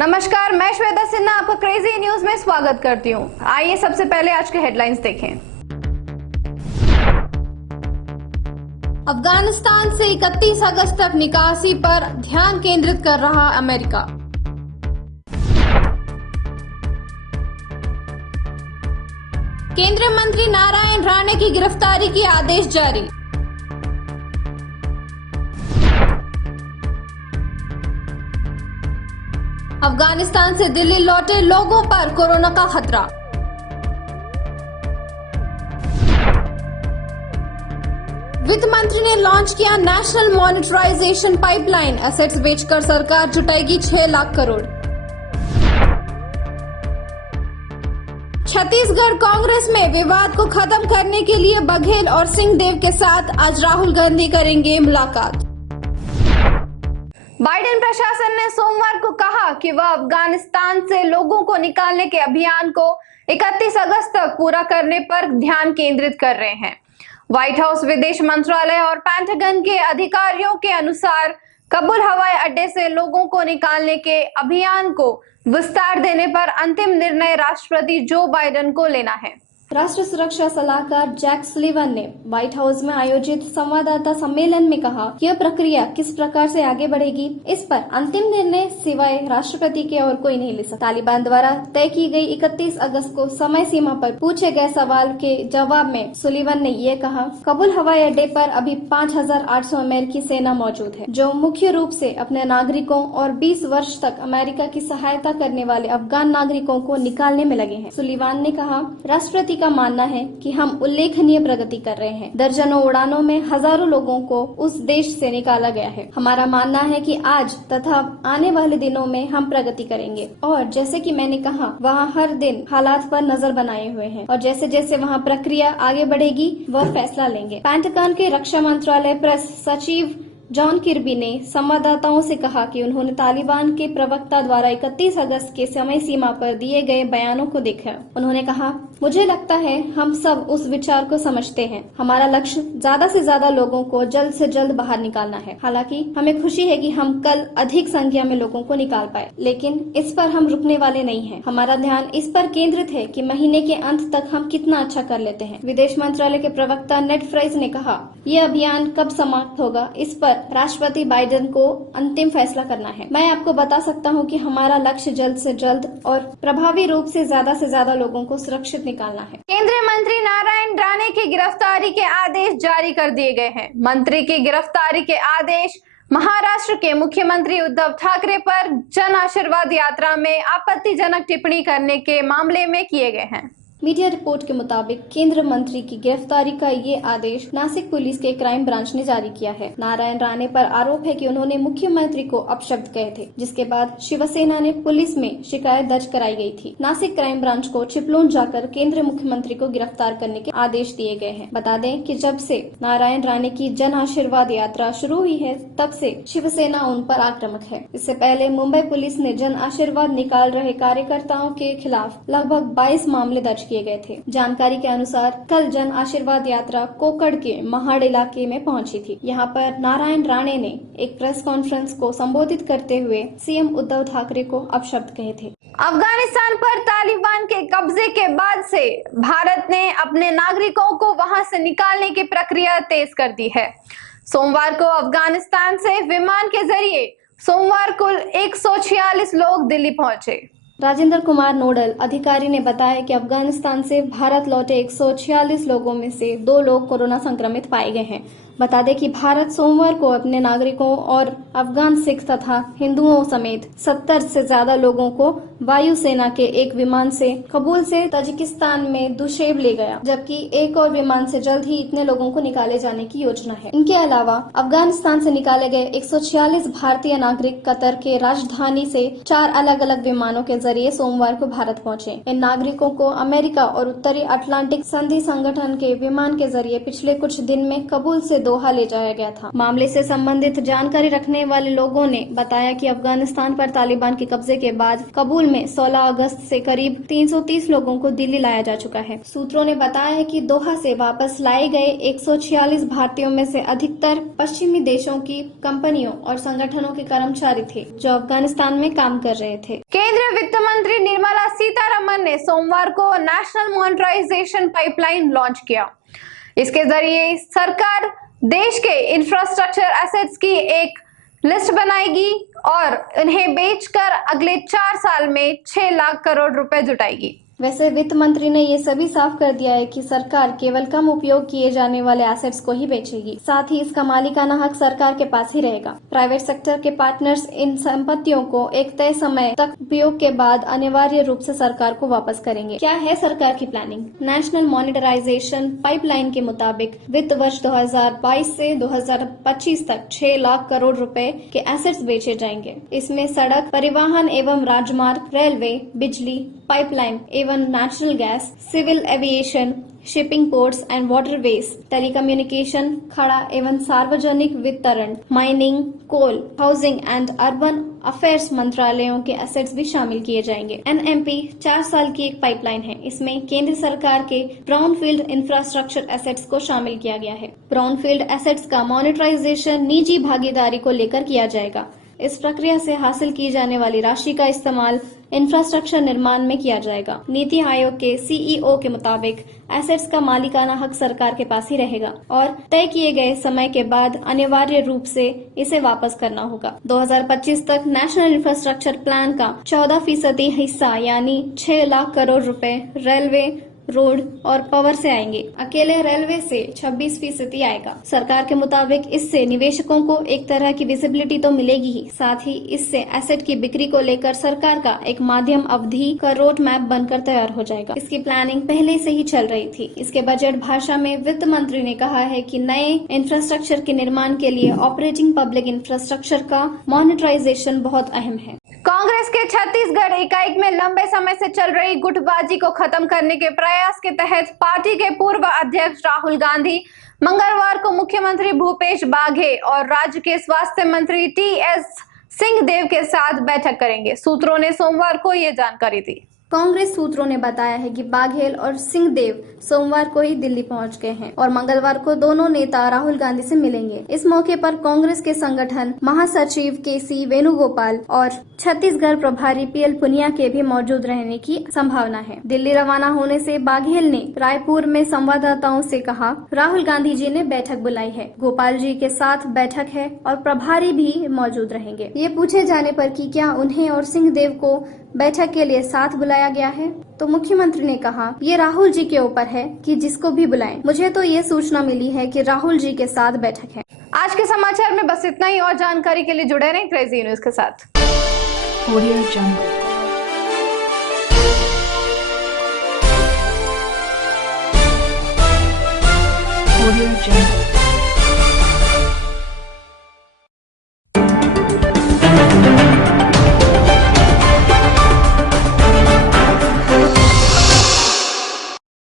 नमस्कार, मैं श्वेता सिन्हा आपका क्रेजी न्यूज में स्वागत करती हूँ। आइए सबसे पहले आज के हेडलाइंस देखें। अफगानिस्तान से 31 अगस्त तक निकासी पर ध्यान केंद्रित कर रहा अमेरिका। केंद्रीय मंत्री नारायण राणे की गिरफ्तारी के आदेश जारी। अफगानिस्तान से दिल्ली लौटे लोगों पर कोरोना का खतरा। वित्त मंत्री ने लॉन्च किया नेशनल मॉनिटराइजेशन पाइपलाइन। एसेट्स बेचकर सरकार जुटाएगी 6 लाख करोड़। छत्तीसगढ़ कांग्रेस में विवाद को खत्म करने के लिए बघेल और सिंहदेव के साथ आज राहुल गांधी करेंगे मुलाकात। बाइडेन प्रशासन ने सोमवार को कहा कि वह अफगानिस्तान से लोगों को निकालने के अभियान को 31 अगस्त तक पूरा करने पर ध्यान केंद्रित कर रहे हैं। व्हाइट हाउस, विदेश मंत्रालय और पेंटागन के अधिकारियों के अनुसार काबुल हवाई अड्डे से लोगों को निकालने के अभियान को विस्तार देने पर अंतिम निर्णय राष्ट्रपति जो बाइडेन को लेना है। राष्ट्रीय सुरक्षा सलाहकार जैक सुलिवन ने व्हाइट हाउस में आयोजित संवाददाता सम्मेलन में कहा कि यह प्रक्रिया किस प्रकार से आगे बढ़ेगी, इस पर अंतिम निर्णय सिवाय राष्ट्रपति के और कोई नहीं ले सकता। तालिबान द्वारा तय की गई 31 अगस्त को समय सीमा पर पूछे गए सवाल के जवाब में सुलिवन ने ये कहा, काबुल हवाई अड्डे पर अभी 5800 अमेरिकी सेना मौजूद है, जो मुख्य रूप से अपने नागरिकों और 20 वर्ष तक अमेरिका की सहायता करने वाले अफगान नागरिकों को निकालने में लगे हैं। सुलिवान ने कहा, राष्ट्रपति का मानना है कि हम उल्लेखनीय प्रगति कर रहे हैं। दर्जनों उड़ानों में हजारों लोगों को उस देश से निकाला गया है। हमारा मानना है कि आज तथा आने वाले दिनों में हम प्रगति करेंगे और जैसे कि मैंने कहा, वहाँ हर दिन हालात पर नजर बनाए हुए हैं और जैसे जैसे वहाँ प्रक्रिया आगे बढ़ेगी वह फैसला लेंगे। पेंटागन के रक्षा मंत्रालय प्रेस सचिव जॉन किर्बी ने संवाददाताओं से कहा कि उन्होंने तालिबान के प्रवक्ता द्वारा 31 अगस्त के समय सीमा पर दिए गए बयानों को देखा। उन्होंने कहा, मुझे लगता है हम सब उस विचार को समझते हैं। हमारा लक्ष्य ज्यादा से ज्यादा लोगों को जल्द से जल्द बाहर निकालना है। हालांकि हमें खुशी है कि हम कल अधिक संख्या में लोगों को निकाल पाए, लेकिन इस पर हम रुकने वाले नहीं हैं। हमारा ध्यान इस पर केंद्रित है कि महीने के अंत तक हम कितना अच्छा कर लेते हैं। विदेश मंत्रालय के प्रवक्ता नेड प्राइस ने कहा, यह अभियान कब समाप्त होगा, इस पर राष्ट्रपति बाइडेन को अंतिम फैसला करना है। मैं आपको बता सकता हूं कि हमारा लक्ष्य जल्द से जल्द और प्रभावी रूप से ज्यादा लोगों को सुरक्षित निकालना है। केंद्रीय मंत्री नारायण राणे की गिरफ्तारी के आदेश जारी कर दिए गए हैं। मंत्री की गिरफ्तारी के आदेश महाराष्ट्र के मुख्यमंत्री उद्धव ठाकरे पर जन आशीर्वाद यात्रा में आपत्तिजनक टिप्पणी करने के मामले में किए गए हैं। मीडिया रिपोर्ट के मुताबिक केंद्रीय मंत्री की गिरफ्तारी का ये आदेश नासिक पुलिस के क्राइम ब्रांच ने जारी किया है। नारायण राणे पर आरोप है कि उन्होंने मुख्यमंत्री को अपशब्द कहे थे, जिसके बाद शिवसेना ने पुलिस में शिकायत दर्ज कराई गई थी। नासिक क्राइम ब्रांच को चिपलून जाकर केंद्रीय मुख्यमंत्री को गिरफ्तार करने के आदेश दिए गए हैं। बता दें कि जब से नारायण राणे की जन आशीर्वाद यात्रा शुरू हुई है, तब से शिवसेना उन पर आक्रामक है। इससे पहले मुंबई पुलिस ने जन आशीर्वाद निकाल रहे कार्यकर्ताओं के खिलाफ लगभग 22 मामले दर्ज किए गए थे। जानकारी के अनुसार कल जन आशीर्वाद यात्रा कोकड़ के महाड़ इलाके में पहुंची थी। यहां पर नारायण राणे ने एक प्रेस कॉन्फ्रेंस को संबोधित करते हुए सीएम उद्धव ठाकरे को अपशब्द कहे थे। अफगानिस्तान पर तालिबान के कब्जे के बाद से भारत ने अपने नागरिकों को वहां से निकालने की प्रक्रिया तेज कर दी है। सोमवार को अफगानिस्तान से विमान के जरिए सोमवार कुल 146 लोग दिल्ली पहुंचे। राजेंद्र कुमार नोडल अधिकारी ने बताया कि अफगानिस्तान से भारत लौटे 146 लोगों में से 2 लोग कोरोना संक्रमित पाए गए हैं। बता दें कि भारत सोमवार को अपने नागरिकों और अफगान सिख तथा हिंदुओं समेत 70 से ज्यादा लोगों को वायुसेना के एक विमान से काबुल से ताजिकिस्तान में दुशेब ले गया, जबकि एक और विमान से जल्द ही इतने लोगों को निकाले जाने की योजना है। इनके अलावा अफगानिस्तान से निकाले गए 146 भारतीय नागरिक कतर के राजधानी से 4 अलग अलग विमानों के जरिए सोमवार को भारत पहुंचे। इन नागरिकों को अमेरिका और उत्तरी अटलांटिक संधि संगठन के विमान के जरिए पिछले कुछ दिन में काबुल से दोहा ले जाया गया था। मामले से संबंधित जानकारी रखने वाले लोगों ने बताया कि अफगानिस्तान पर तालिबान के कब्जे के बाद कबूल में 16 अगस्त से करीब 330 लोगों को दिल्ली लाया जा चुका है। सूत्रों ने बताया है कि दोहा से वापस लाए गए 146 भारतीयों में से अधिकतर पश्चिमी देशों की कंपनियों और संगठनों के कर्मचारी थे जो अफगानिस्तान में काम कर रहे थे। केंद्रीय वित्त मंत्री निर्मला सीतारमण ने सोमवार को नेशनल मॉनिटराइजेशन पाइपलाइन लॉन्च किया। इसके जरिए सरकार देश के इंफ्रास्ट्रक्चर एसेट्स की एक लिस्ट बनाएगी और इन्हें बेचकर अगले 4 साल में 6 लाख करोड़ रुपए जुटाएगी। वैसे वित्त मंत्री ने ये सभी साफ कर दिया है कि सरकार केवल कम उपयोग किए जाने वाले एसेट्स को ही बेचेगी। साथ ही इसका मालिकाना हक सरकार के पास ही रहेगा। प्राइवेट सेक्टर के पार्टनर्स इन संपत्तियों को एक तय समय तक उपयोग के बाद अनिवार्य रूप से सरकार को वापस करेंगे। क्या है सरकार की प्लानिंग? नेशनल मॉनिटराइजेशन पाइपलाइन के मुताबिक वित्त वर्ष 2022 से 2025 तक 6 लाख करोड़ रुपए के एसेट्स बेचे जाएंगे। इसमें सड़क, परिवहन एवं राजमार्ग, रेलवे, बिजली, पाइपलाइन एवं natural gas, civil aviation, shipping ports and waterways, telecommunication, खड़ा एवं सार्वजनिक वितरण, mining, coal, housing and urban affairs मंत्रालयों के एसेट्स भी शामिल किए जाएंगे। एनएमपी 4 साल की एक पाइपलाइन है। इसमें केंद्र सरकार के ब्राउनफील्ड इंफ्रास्ट्रक्चर एसेट्स को शामिल किया गया है। ब्राउनफील्ड एसेट्स का मॉनिटराइजेशन निजी भागीदारी को लेकर किया जाएगा। इस प्रक्रिया से हासिल की जाने वाली राशि का इस्तेमाल इंफ्रास्ट्रक्चर निर्माण में किया जाएगा। नीति आयोग के सीईओ के मुताबिक एसेट्स का मालिकाना हक सरकार के पास ही रहेगा और तय किए गए समय के बाद अनिवार्य रूप से इसे वापस करना होगा। 2025 तक नेशनल इंफ्रास्ट्रक्चर प्लान का 14% हिस्सा यानी 6 लाख करोड़ रुपए रेलवे, रोड और पावर से आएंगे। अकेले रेलवे से 26% आएगा। सरकार के मुताबिक इससे निवेशकों को एक तरह की विजिबिलिटी तो मिलेगी ही, साथ ही इससे एसेट की बिक्री को लेकर सरकार का एक माध्यम अवधि का रोड मैप बनकर तैयार हो जाएगा। इसकी प्लानिंग पहले से ही चल रही थी। इसके बजट भाषा में वित्त मंत्री ने कहा है कि नए इंफ्रास्ट्रक्चर के निर्माण के लिए ऑपरेटिंग पब्लिक इंफ्रास्ट्रक्चर का मॉनिटराइजेशन बहुत अहम है। कांग्रेस के छत्तीसगढ़ इकाई में लंबे समय से चल रही गुटबाजी को खत्म करने के प्रयास के तहत पार्टी के पूर्व अध्यक्ष राहुल गांधी मंगलवार को मुख्यमंत्री भूपेश बाघेल और राज्य के स्वास्थ्य मंत्री टीएस सिंहदेव के साथ बैठक करेंगे। सूत्रों ने सोमवार को ये जानकारी दी। कांग्रेस सूत्रों ने बताया है कि बाघेल और सिंहदेव सोमवार को ही दिल्ली पहुंच गए हैं और मंगलवार को दोनों नेता राहुल गांधी से मिलेंगे। इस मौके पर कांग्रेस के संगठन महासचिव केसी वेणुगोपाल और छत्तीसगढ़ प्रभारी पीएल पुनिया के भी मौजूद रहने की संभावना है। दिल्ली रवाना होने से बाघेल ने रायपुर में संवाददाताओं से कहा, राहुल गांधी जी ने बैठक बुलाई है, गोपाल जी के साथ बैठक है और प्रभारी भी मौजूद रहेंगे। ये पूछे जाने पर कि क्या उन्हें और सिंहदेव को बैठक के लिए साथ बुलाया गया है, तो मुख्यमंत्री ने कहा, ये राहुल जी के ऊपर है कि जिसको भी बुलाएं। मुझे तो ये सूचना मिली है कि राहुल जी के साथ बैठक है। आज के समाचार में बस इतना ही और जानकारी के लिए जुड़े रहें क्रेजी न्यूज के साथ। Audio Jungle. Audio Jungle.